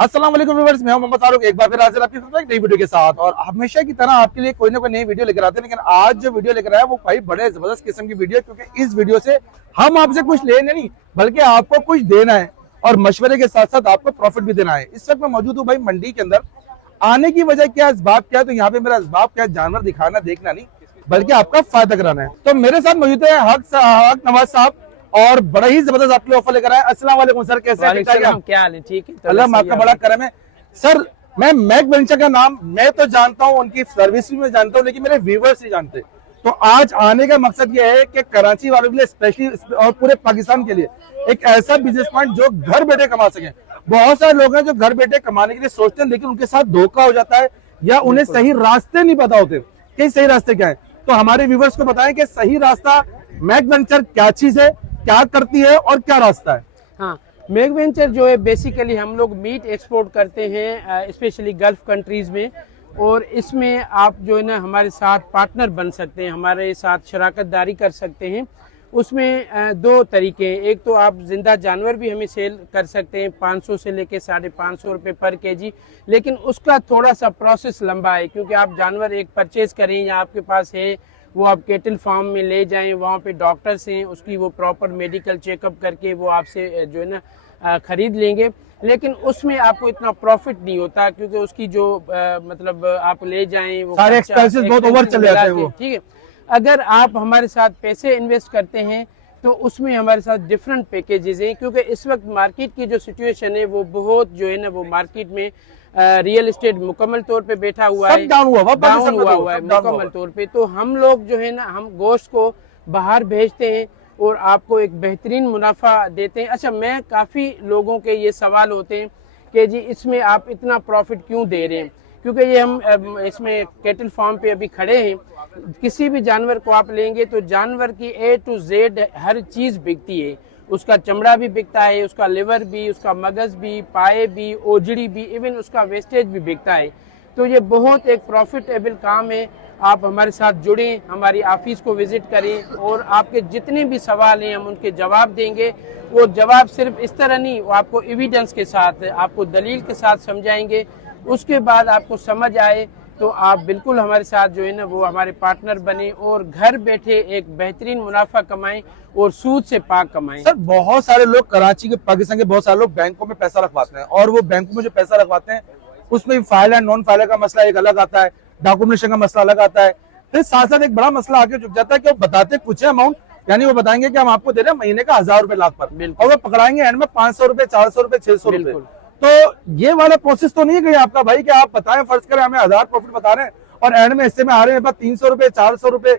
अस्सलाम वालेकुम व्यूअर्स, मैं हूं मोहम्मद फारूक। एक बार फिर हाजिर आपकी एक नई वीडियो के साथ, और हमेशा की तरह आपके लिए कोई ना कोई नई वीडियो लेकर आते हैं। लेकिन आज जो वीडियो लेकर आया वो भाई बड़े जबरदस्त किस्म की वीडियो है, क्योंकि इस वीडियो से हम आपसे कुछ लेने नहीं बल्कि आपको कुछ देना है, और मशवरे के साथ साथ आपको प्रॉफिट भी देना है। इस वक्त मैं मौजूद हूँ भाई मंडी के अंदर। आने की वजह क्या, इसबाब क्या है? तो यहाँ पे मेरा इसबाब क्या है, जानवर दिखाना देखना नहीं बल्कि आपका फायदा कराना है। तो मेरे साथ मौजूद है हक नवाज साहब, और बड़ा ही जबरदस्त आपके ऑफर लेकर आए। अस्सलाम वालेकुम सर, कैसे हैं? क्या हाल है? ठीक है, अल्लाह आपका बड़ा करम है सर। मैं मैक वेंचर का नाम मैं तो जानता हूं, उनकी सर्विस भी मैं जानता हूं, लेकिन मेरे व्यूवर्स नहीं जानते। तो आज आने का मकसद यह है कि कराची वालों के लिए स्पेशली और पूरे पाकिस्तान के लिए एक ऐसा बिजनेस पॉइंट जो घर बैठे कमा सके। बहुत सारे लोग हैं जो घर बैठे कमाने के लिए सोचते हैं, लेकिन उनके साथ धोखा हो जाता है या उन्हें सही रास्ते नहीं पता होते कि सही रास्ते क्या है। तो हमारे व्यूवर्स को बताएं कि सही रास्ता मैक वेंचर क्या चीज है, क्या करती है और क्या रास्ता है। हाँ, मैक वेंचर जो है बेसिकली हम लोग मीट एक्सपोर्ट करते हैं स्पेशली गल्फ कंट्रीज में, और इसमें आप जो है ना हमारे साथ पार्टनर बन सकते हैं, हमारे साथ शराकतदारी कर सकते हैं। उसमें दो तरीके हैं। एक तो आप जिंदा जानवर भी हमें सेल कर सकते हैं 500 से लेके 550 रुपये पर केजी, लेकिन उसका थोड़ा सा प्रोसेस लंबा है, क्योंकि आप जानवर एक परचेज करें या आपके पास है वो आप केटल फार्म में ले जाएं, वहाँ पे डॉक्टर्स हैं, उसकी वो प्रॉपर मेडिकल चेकअप करके वो आपसे जो है ना खरीद लेंगे। लेकिन उसमें आपको इतना प्रॉफिट नहीं होता, क्योंकि उसकी जो मतलब आप ले जाएं वो सारे एक्सपेंसेस बहुत ओवर चले जाते हैं वो। ठीक है, अगर आप हमारे साथ पैसे इन्वेस्ट करते हैं तो उसमें हमारे साथ डिफरेंट पैकेजेस हैं, क्योंकि इस वक्त मार्केट की जो सिचुएशन है वो बहुत जो है ना वो मार्केट में रियल एस्टेट मुकम्मल तौर पे बैठा हुआ है, डाउन हुआ है मुकम्मल तौर पे। तो हम लोग जो है ना हम गोश्त को बाहर भेजते हैं और आपको एक बेहतरीन मुनाफा देते हैं। अच्छा, मैं काफ़ी लोगों के ये सवाल होते हैं कि जी इसमें आप इतना प्रॉफिट क्यों दे रहे हैं, क्योंकि ये हम इसमें केटल फार्म पे अभी खड़े हैं। किसी भी जानवर को आप लेंगे तो जानवर की A to Z हर चीज़ बिकती है। उसका चमड़ा भी बिकता है, उसका लिवर भी, उसका मगज़ भी, पाए भी, ओजड़ी भी, इवन उसका वेस्टेज भी बिकता है। तो ये बहुत एक प्रॉफिटेबल काम है। आप हमारे साथ जुड़ें, हमारी ऑफिस को विज़िट करें, और आपके जितने भी सवाल हैं हम उनके जवाब देंगे। वो जवाब सिर्फ इस तरह नहीं, वो आपको एविडेंस के साथ, आपको दलील के साथ समझाएंगे। उसके बाद आपको समझ आए तो आप बिल्कुल हमारे साथ जो है ना वो हमारे पार्टनर बने और घर बैठे एक बेहतरीन मुनाफा कमाएं और सूद से पाक कमाएं। सर, बहुत सारे लोग कराची के, पाकिस्तान के बहुत सारे लोग बैंकों में पैसा रखवाते हैं, और वो बैंकों में जो पैसा रखवाते हैं उसमें फाइल एंड नॉन फाइल का मसला एक अलग आता है, डॉक्यूमेंटेशन का मसला अलग आता है। फिर साथ साथ एक बड़ा मसला आके झुक जाता है कि वो बताते कुछ है अमाउंट, यानी वो बताएंगे कि हम आपको दे रहे हैं महीने का 1000 रुपए लाख पर, और वो पकड़ाएंगे एंड में 500 रुपए, 400 रुपए, 600 रुपए। तो ये वाला प्रोसेस तो नहीं है आपका भाई कि आप बताएं, फर्ज करें हमें 1000 प्रॉफिट बता रहे हैं और एंड में हिस्से में आ रहे हैं 300 रुपए, 400 रुपए,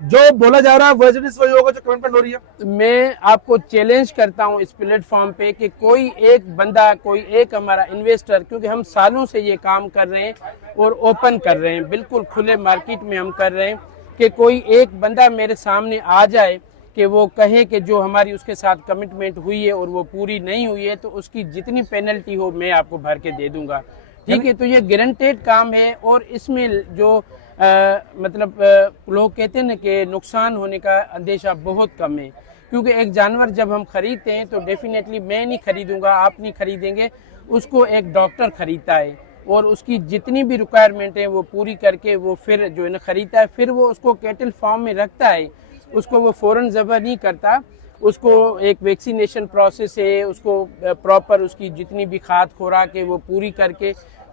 जो बोला जा रहा है वही होगा जो कमेंट हो रही है। मैं आपको चैलेंज करता हूं इस प्लेटफॉर्म पे कि कोई एक बंदा, कोई एक हमारा इन्वेस्टर, क्योंकि हम सालों से ये काम कर रहे हैं और ओपन कर रहे हैं, बिल्कुल खुले मार्केट में हम कर रहे हैं, कि कोई एक बंदा मेरे सामने आ जाए कि वो कहे कि जो हमारी उसके साथ कमिटमेंट हुई है और वो पूरी नहीं हुई है तो उसकी जितनी पेनल्टी हो मैं आपको भर के दे दूंगा। ठीक है, तो ये गारंटेड काम है, और इसमें जो मतलब लोग कहते हैं ना कि नुकसान होने का अंदेशा बहुत कम है, क्योंकि एक जानवर जब हम खरीदते हैं तो डेफिनेटली मैं नहीं खरीदूंगा, आप नहीं खरीदेंगे, उसको एक डॉक्टर खरीदता है और उसकी जितनी भी रिक्वायरमेंट है वो पूरी करके वो फिर जो है ना खरीदता है, फिर वो उसको केटल फार्म में रखता है, उसको वो फ़ौरन ज़बह नहीं करता, उसको एक वैक्सीनेशन प्रोसेस है, उसको प्रॉपर उसकी जितनी भी खाद खुराक है वो पूरी करके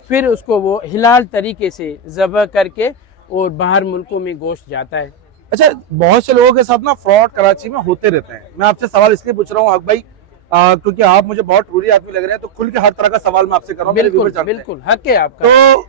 फिर उसको वो हिलाल तरीके से ज़बह करके और बाहर मुल्कों में गोश्त जाता है। अच्छा, बहुत से लोगों के साथ ना फ्रॉड कराची में होते रहते हैं। मैं आपसे सवाल इसलिए पूछ रहा हूँ हक भाई, क्योंकि आप मुझे बहुत ट्रूली आदमी लग रहे हैं, तो खुल के हर तरह का सवाल मैं आपसे कर रहा हूँ। बिल्कुल हक है आपका। तो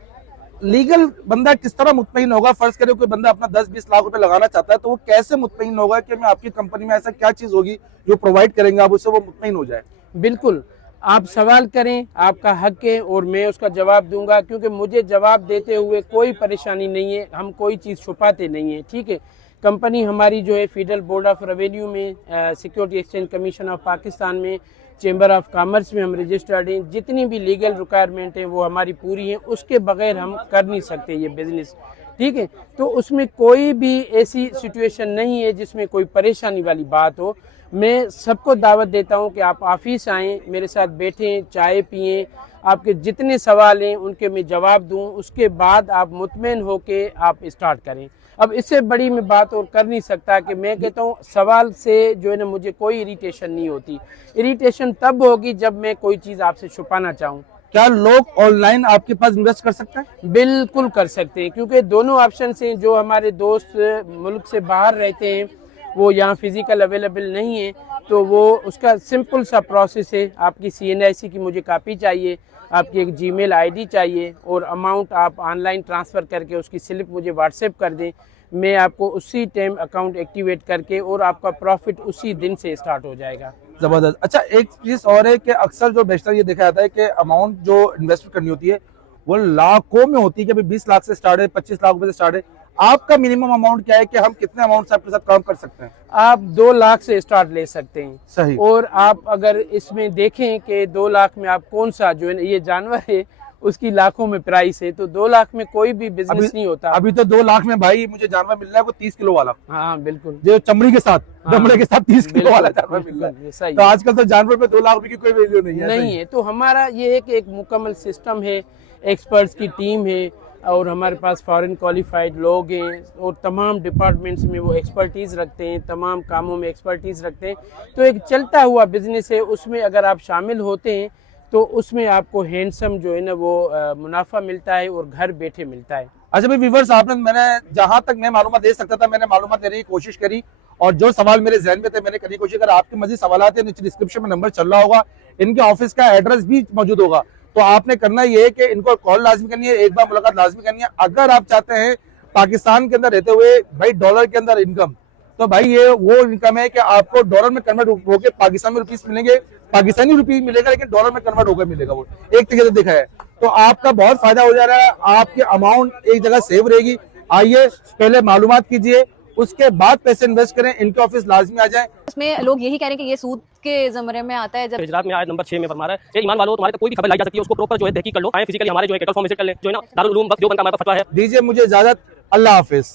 लीगल बंदा किस तरह मुतमईन होगा? फर्ज करें कोई बंदा अपना 10-20 लाख रुपए लगाना चाहता है, तो वो कैसे मुतमईन होगा कि मैं आपकी कंपनी में ऐसा क्या चीज होगी जो प्रोवाइड करेंगे आप, उससे वो मुतमईन हो जाए? बिल्कुल, आप सवाल करें, आपका हक है और मैं उसका जवाब दूंगा, क्योंकि मुझे जवाब देते हुए कोई परेशानी नहीं है, हम कोई चीज़ छुपाते नहीं है। ठीक है, कंपनी हमारी जो है फेडरल बोर्ड ऑफ रेवेन्यू में, security exchange commission of Pakistan में, चेंबर ऑफ कॉमर्स में हम रजिस्टर्ड हैं, जितनी भी लीगल रिक्वायरमेंट है वो हमारी पूरी हैं, उसके बगैर हम कर नहीं सकते ये बिज़नेस। ठीक है, तो उसमें कोई भी ऐसी सिचुएशन नहीं है जिसमें कोई परेशानी वाली बात हो। मैं सबको दावत देता हूं कि आप ऑफिस आएँ, मेरे साथ बैठें, चाय पिएं, आपके जितने सवाल हैं उनके मैं जवाब दूं, उसके बाद आप मुतमईन होके आप स्टार्ट करें। अब इससे बड़ी मैं बात और कर नहीं सकता कि मैं कहता हूँ सवाल से जो है ना मुझे कोई इरिटेशन नहीं होती। इरिटेशन तब होगी जब मैं कोई चीज़ आपसे छुपाना चाहूँ। क्या लोग ऑनलाइन आपके पास इन्वेस्ट कर सकते हैं? बिल्कुल कर सकते हैं, क्योंकि दोनों ऑप्शन हैं। जो हमारे दोस्त मुल्क से बाहर रहते हैं वो यहाँ फिजिकल अवेलेबल नहीं है, तो वो उसका सिंपल सा प्रोसेस है। आपकी CNIC की मुझे कापी चाहिए, आपकी एक जीमेल आईडी चाहिए और अमाउंट आप ऑनलाइन ट्रांसफ़र करके उसकी स्लिप मुझे व्हाट्सएप कर दें। मैं आपको उसी टाइम अकाउंट एक्टिवेट करके और आपका प्रॉफिट उसी दिन से स्टार्ट हो जाएगा। जबरदस्त। अच्छा, एक चीज और है कि अक्सर जो बेशतर ये देखा जाता है कि अमाउंट जो इन्वेस्ट करनी होती है वो लाखों में होती है कि भाई 20 लाख से स्टार्ट है, 25 लाख रुपए से स्टार्ट है। आपका मिनिमम अमाउंट क्या है कि हम कितने अमाउंट से आपके साथ काम कर सकते हैं? आप 2 लाख से स्टार्ट ले सकते हैं। सही। और आप अगर इसमें देखें कि 2 लाख में आप कौन सा जो है ये जानवर है उसकी लाखों में प्राइस है, तो 2 लाख में कोई भी बिजनेस नहीं होता। अभी तो 2 लाख में भाई मुझे जानवर मिल रहा है वो 30 किलो वाला। हाँ बिल्कुल, जो चमड़ी के साथ, हाँ, दमड़े के साथ 30 किलो वाला जानवर मिल रहा बिल्कुल, है। सही तो आजकल तो जानवर पे 2 लाख रुपए की कोई वैल्यू नहीं है। नहीं है। तो हमारा ये है कि एक मुकम्मल सिस्टम है, एक्सपर्ट्स की टीम है और हमारे पास फॉरेन क्वालिफाइड लोग हैं और तमाम डिपार्टमेंट्स में वो एक्सपर्टीज़ रखते हैं, तमाम कामों में एक्सपर्टीज़ रखते हैं। तो एक चलता हुआ बिजनेस है, उसमें अगर आप शामिल होते हैं तो उसमें आपको हैंडसम जो है ना वो मुनाफा मिलता है और घर बैठे मिलता है। अच्छा भाई व्यूअर्स, मैंने जहां तक मैं मालूमात दे सकता था मैंने मालूमात देने की कोशिश करी और जो सवाल मेरे जहन में थे मैंने करने की कोशिश। अगर आपके मजीद सवाल है नीचे डिस्क्रिप्शन में नंबर चल रहा होगा, इनके ऑफिस का एड्रेस भी मौजूद होगा। तो आपने करना ये है कि इनको कॉल लाजमी करनी है, एक बार मुलाकात लाजमी करनी है। अगर आप चाहते हैं पाकिस्तान के अंदर रहते हुए भाई डॉलर के अंदर इनकम, तो भाई ये वो इनकम है कि आपको डॉलर में कन्वर्ट होकर पाकिस्तान में रुपीस मिलेंगे, पाकिस्तानी रुपीस मिलेगा लेकिन डॉलर में कन्वर्ट होकर मिलेगा। वो एक तरीके से देखा है तो आपका बहुत फायदा हो जा रहा है, आपकी अमाउंट एक जगह सेव रहेगी। आइए पहले मालूमात कीजिए, उसके बाद पैसे इन्वेस्ट करें, इनके ऑफिस लाजमी आ जाए। इसमें लोग यही कह रहे हैं कि ये सूद के ज़मरे में आता है। जब गुजरात में आयत नंबर 6 में फरमा रहा है कि ईमान वालों तुम्हारे तक कोई भी खबर लाई जा सकती है, उसको प्रॉपर जो है तहकीक कर लो। आए फिजिकली हमारे जो है कैटल फॉर्म विजिट कर ले, जो है ना दारुल उलूम वक्त देवबंद का हमारे पास फतवा है। दीजिए मुझे इजाजत, अल्लाह हाफिज।